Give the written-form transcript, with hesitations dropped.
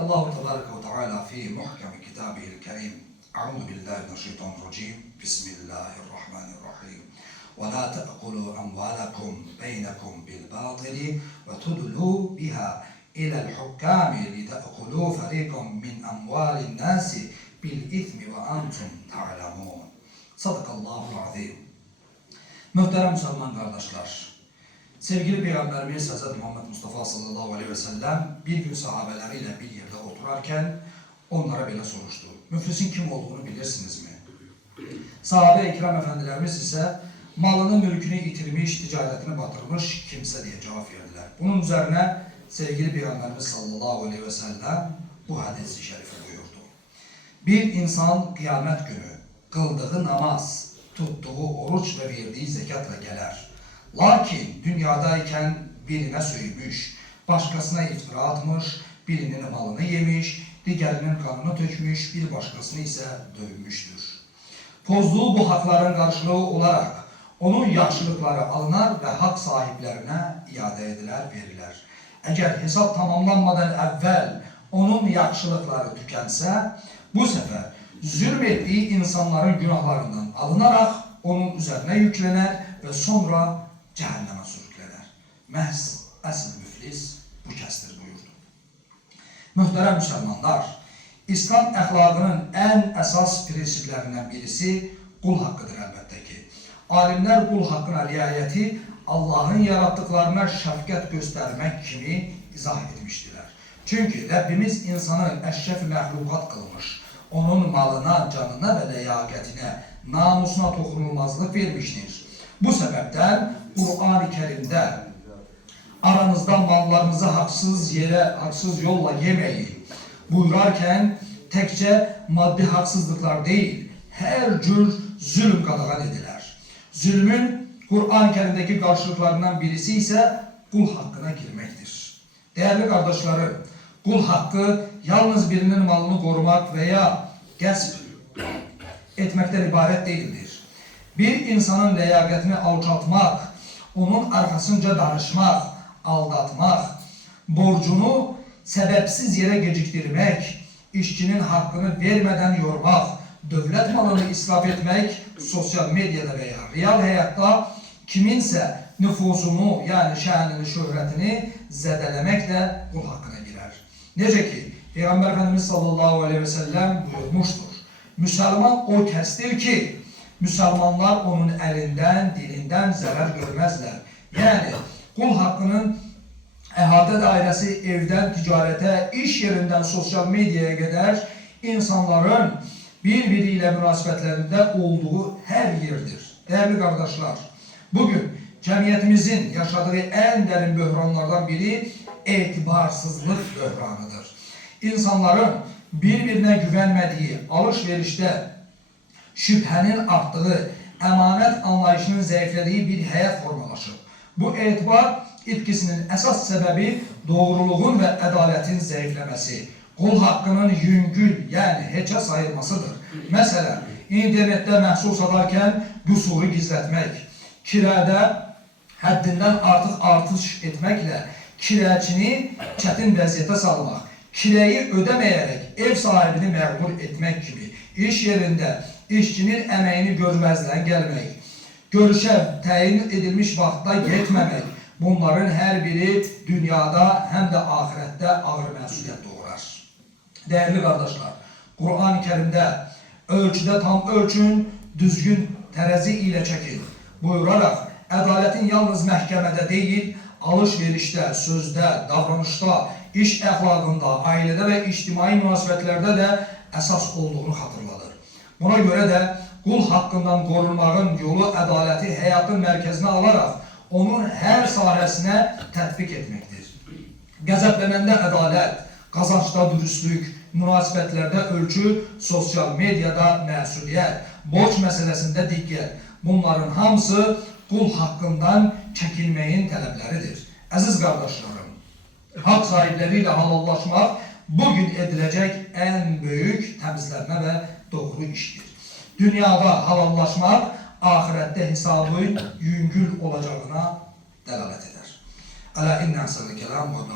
الله تبارك وتعالى في محكم كتابه الكريم: أعوذ بالله من الشيطان الرجيم، بسم الله الرحمن الرحيم. ولا تأكلوا أموالكم بينكم بالباطل وتدلوا بها إلى الحكام لتأكلوا فريقا من أموال الناس بالإثم وأنتم تعلمون. Sadakallahul azim. Muhterem Müslüman kardeşler, sevgili Peygamberimiz Hz. Muhammed Mustafa sallallahu aleyhi ve sellem bir gün sahabeleriyle bir yerde oturarken onlara böyle soruştu: müflisin kim olduğunu bilirsiniz mi? Sahabe-i kiram efendilerimiz ise malını mülkünü yitirmiş, ticaretini batırmış kimse diye cevap verdiler. Bunun üzerine sevgili Peygamberimiz sallallahu aleyhi ve sellem bu hadis-i şerifi buyurdu: bir insan kıyamet günü kıldığı namaz, tuttuğu oruç ve verdiği zekatla gelir. Lakin dünyadayken birine söymüş, başkasına iftira atmış, birinin malını yemiş, diğerinin kanını tökmüş, bir başkasını ise dövmüştür. Pozduğu bu hakların karşılığı olarak onun yaxşılıkları alınır ve hak sahiplerine iade ediler, verilir. Eğer hesap tamamlanmadan evvel onun yaxşılıkları tükense, bu sefer zulmettiği insanların günahlarından alınarak onun üzerine yüklenir ve sonra cehenneme sürüklenir. Məhz əsl müflis bu kəsdir buyurdu. Muhterem Müslümanlar, İslam əxlaqının en əsas prinsiplerinden birisi qul haqqıdır elbette ki. Alimler qul haqqına riayeti Allah'ın yarattıklarına şəfqət göstermek kimi izah etmiştiler. Çünkü Rabbimiz insanı əşrəf məhlukat kılmış. Onun malına, canına ve ləyaqətinə, namusuna toxunulmazlık vermiştir. Bu sebepten Kur'an-ı Kerim'de aranızda mallarınızı haksız yere, haksız yolla yemeyin buyurarken tekçe maddi haksızlıklar değil, her cür zulüm qadağan edilir. Zulmün Kur'an-ı Kerim'deki karşılıklarından birisi ise kul hakkına girmektir. Değerli kardeşlerim, kul hakkı yalnız birinin malını korumak veya gasp etmekten ibaret değildir. Bir insanın ləyaqətini alçaltmak, onun arkasınca danışmak, aldatmak, borcunu sebepsiz yere geciktirmek, işçinin hakkını vermeden yormak, devlet malını israf etmek, sosyal medyada veya real hayatta kiminse nüfuzunu yani şənini, şöhrətini zedelemekle kul hakkına girer. Nece ki Peygamber Efendimiz sallallahu aleyhi ve sellem buyurmuştur: Müslüman o kəsdir ki Müslümanlar onun elinden, dilinden zarar görmezler. Yani kul hakkının ehate dairesi evden ticarete, iş yerinden sosyal medyaya kadar insanların birbiriyle münasebetlerinde olduğu her yerdir. Değerli kardeşler, bugün cemiyetimizin yaşadığı en derin böhranlardan biri etibarsızlık böhranıdır. İnsanların birbirine güvenmediği, alışverişte şüphenin arttığı, emanet anlayışının zayıfladığı bir hayat formalaşır. Bu etibar etkisinin esas sebebi doğruluğun ve adaletin zayıflaması, kul hakkının yüngül yani heçe sayılmasıdır. Mesela internette məhsul satarken qüsuru gizletmek, kirada haddinden artık artış etmekle kiracını çetin vəziyyətə salmak, kirayı ödemeyerek ev sahibini mağdur etmek gibi, iş yerinde işçinin emeğini görmezden gelmek, görüşe təyin edilmiş vaxtda yetmemek, bunların her biri dünyada hem de ahirette ağır məsuliyyət doğurar. Değerli kardeşler, Kur'an-ı Kerim'de ölçüde tam ölçün, düzgün terezi ile çekin buyurarak adaletin yalnız məhkəmədə değil, alışverişte, sözde, davranışta, iş əxlaqında, ailede ve ictimai münasibətlerde de esas olduğunu hatırladır. Buna göre de kul hakkından korunmağın yolu adaleti hayatın merkezine alarak onun her sahnesine tətbiq etmektir. Qəzəblənəndə adalet, kazançda dürüstlük, münasibətlerde ölçü, sosyal medyada məsuliyyət, borç meselesinde diqqət. Bunların hamısı kul hakkından çekilmeyin tələbləridir. Əziz kardeşlerim, hak sahipleriyle halallaşmak bugün edilecek en büyük temizlenme ve doğru iştir. Dünyada halallaşmak ahirette hesabı yüngül olacağına delalet eder. Ala inna asal kelam ve